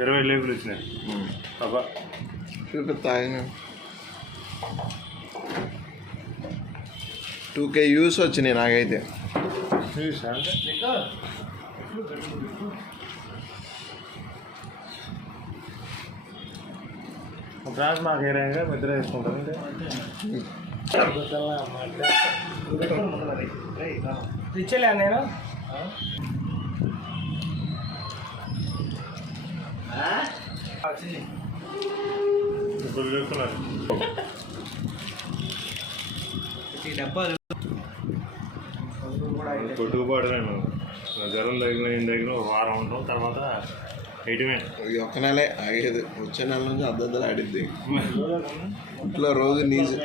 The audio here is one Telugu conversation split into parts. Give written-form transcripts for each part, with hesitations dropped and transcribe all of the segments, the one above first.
20 లేబుల్ వచ్చినాయి అబ్బా చూపిస్తా 2K వ్యూస్ వచ్చినాయి నాకైతే. ఫ్రాన్స్ మాకు ఏ రంగా నిద్ర వేసుకుంటాం ఇచ్చేలే నేను కొట్టుకుపోవడమే. జ్వరం తగిన దగ్గర ఒక వారం ఉంటాం, తర్వాత వేయటమే. ఒక్క నెలే ఆగేది, వచ్చే నెల నుంచి అద్దద్దలు ఆడిద్ది ఇంట్లో రోజు నీజు.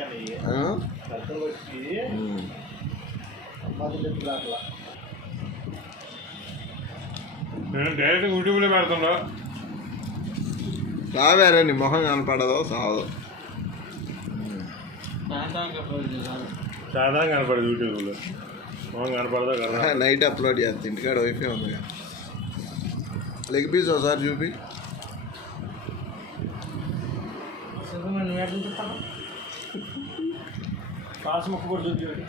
నేను డైరెక్ట్ యూట్యూబ్లో పెడుతుండ్రా. రావేరే నీ మొహం కనపడదో సావదు. సాధారణ కనపడదు యూట్యూబ్లో, మొహం కనపడదో కదా. నైట్ అప్లోడ్ చేస్తా, ఇంటికాడ వైఫై ఉంది. లెగ్ పీస్ ఒకసారి చూపి. ముక్క కూడా చూపి.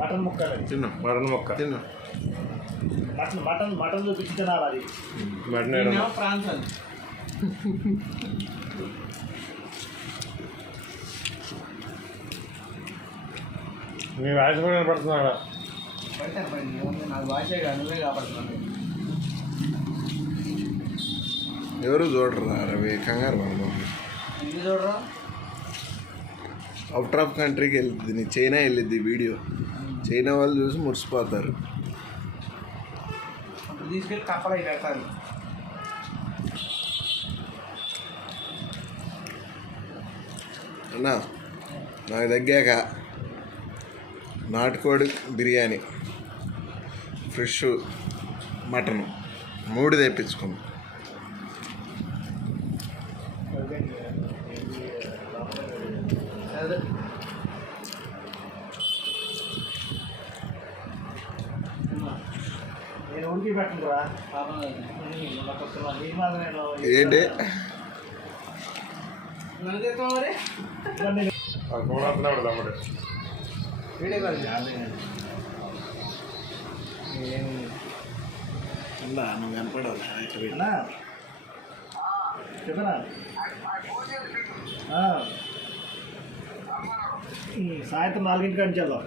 మటన్ ముక్క తిన్నా, మటన్ ముక్క తిన్నా. మటన్ చూపించి తినాలి. అది మటన్ ఫ్రాన్స్ అని. మీ వాయిస్ కూడా కనపడుతున్నాడా? నాకు వాయిసే నువ్వే కాపాడుతున్నాను. ఎవరు చూడరా రవి, కంగారు బాబు. ఎందుకు చూడరా? అవుట్ ఆఫ్ కంట్రీకి వెళ్తుంది, చైనా వెళ్ళిద్ది వీడియో. చైనా వాళ్ళు చూసి మురిసిపోతారు. అప్పుడు తీసుకెళ్ళి కప్పలు అవి పెడతారు. అన్నా నాకు తగ్గాక నాటుకోడి బిర్యానీ, ఫ్రెష్ మటను 3 తెప్పించుకున్నాం. ఏంటి నువ్వు కనపడవు సాయంత్రం 4 గంటలకు వెళ్దాం.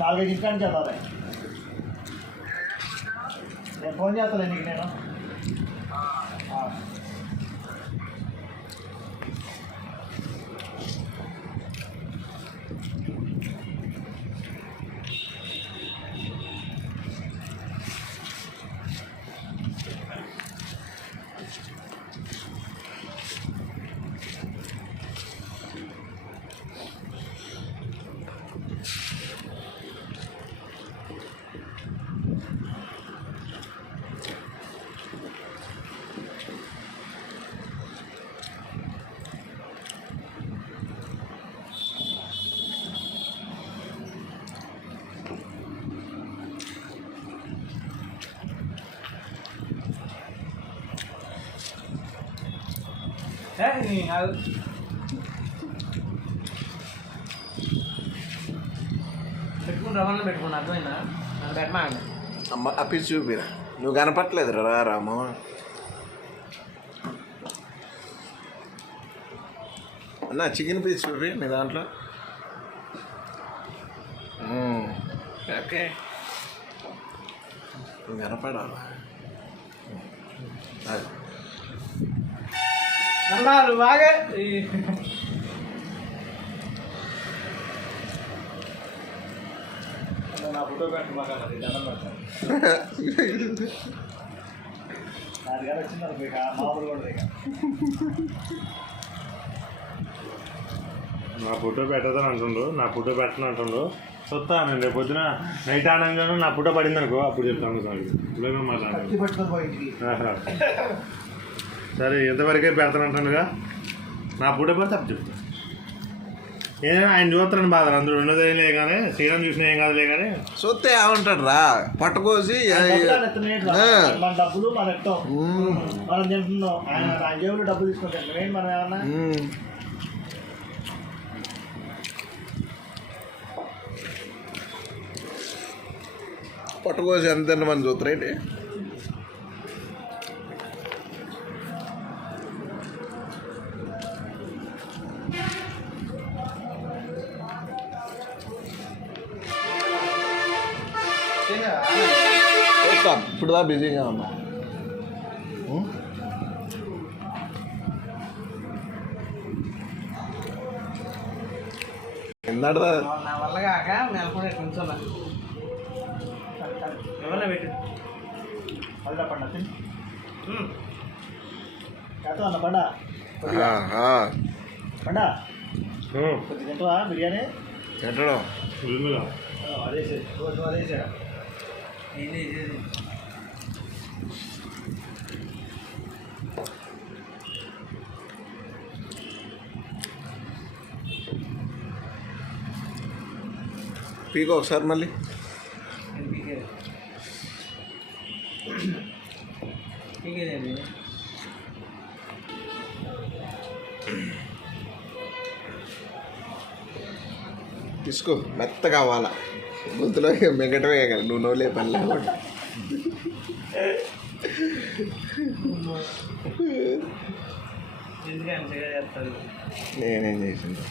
నాలుగైదు ఇంటికాడ చదవాలి. నేను ఫోన్ చేస్తాను నీకు. నేను పెట్టుకుని రవాణా పెట్టుకుని అర్థమైందా? నన్ను పెట్టమాకండి. అమ్మ అప్పి చూపిరా, నువ్వు కనపట్లేదు రా రామ. అన్న చికెన్ పీస్ చూపి మీ దాంట్లో. ఓకే నువ్వు కనపడాలా? అన్నారు బాగా నా ఫోటో పెట్టమాక, దండం పెడతాను. నాది గారు వచ్చింది మామూలు కూడా నా ఫోటో పెట్టదని అంటుండు, నా ఫోటో పెట్టను అంటుండు. చూస్తా నేను రేపు పొద్దున నైట్ ఆనందంగా నా ఫోటో పడింది అనుకో, అప్పుడు చెప్తాను సార్. ఇప్పుడు మాట్లాడాలి. సరే ఎంతవరకే పెడతానంటానుగా. నా పుట్ట పడితే తప్పు చెప్తా. ఏదైనా ఆయన చూస్తారని బాధ అందులో ఉన్నదేలే కానీ శ్రీరామ్ చూసిన ఏం కాదులే కానీ చూస్తే ఏమంటాడు రా పట్టుకోసి మన డబ్బులు మన ఎట్టం మనం తింటున్నాం. ఆయన జేబులో డబ్బులు తీసుకుంటాం మేము మనం ఏమన్నా పట్టుకోసి ఎంత తిన్నమని చూస్తారేంటి. చూస్తాం ఇప్పుడు దా బిజీగా ఉన్నా. ఎందాడదా నా వల్ల కాక నెలకొని కొంచెం ఎవరైనా పెట్టు పళ్ళ పండ తిని చేత అన్న పండ పండ కొద్ది తింటావా బిర్యానీ తింటడం అదేసే రోజు అదేసారా ఇది పీకో ఒకసారి మళ్ళీ పీకేదేంటి తీసుకో మెత్త కావాలా గొంతులో మిగటమే కదా నువ్వు నోలే పని లేకుండా. ఎందుకంటే చేస్తారు నేనేం చేసింది